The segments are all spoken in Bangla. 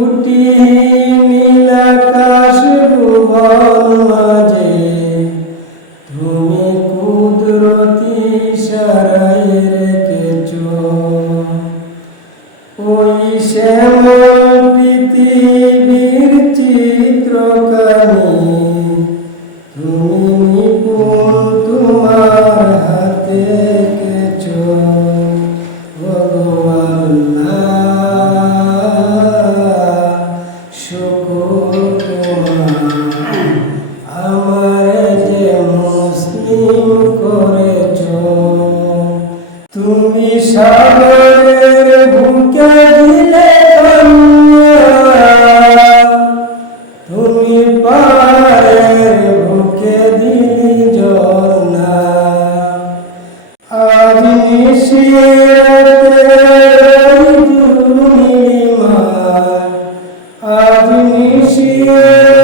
দুটি নীলাকাশ ভুবন মাঝে তুমি কুদরতি ইশারায় রেখেছো ওই শ্যামল পৃথিবীর চিত্রকানি তুমি নিপুণ তোমার হাতে এঁকেছো শুকর তোমার আমারে যে মুসলিম করেছো তুমি সাগরের বুকে দিলে কন্যা তুমি পাহাড়ের বুকে দিলি ঝর্ণা আজ নিশিরাতে আজ নিশিরাতে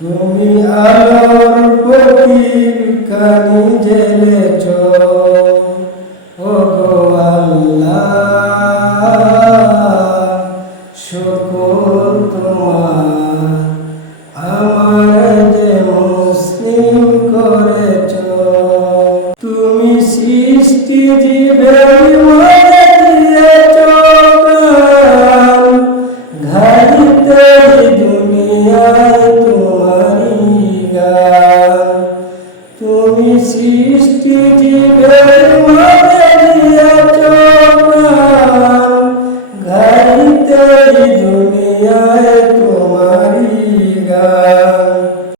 তুমি আলোর প্রদীপ খানি জ্বেলেছো ওগো আল্লাহ শুকর তোমার আমার যে মুসলিম করেছো তুমি সৃষ্টি জীবের মধ্যে দিয়েছো প্রাণ ঘাইতে দুনিয়ায় তোমারি গান তুমি সৃষ্টি জীবের মধ্যে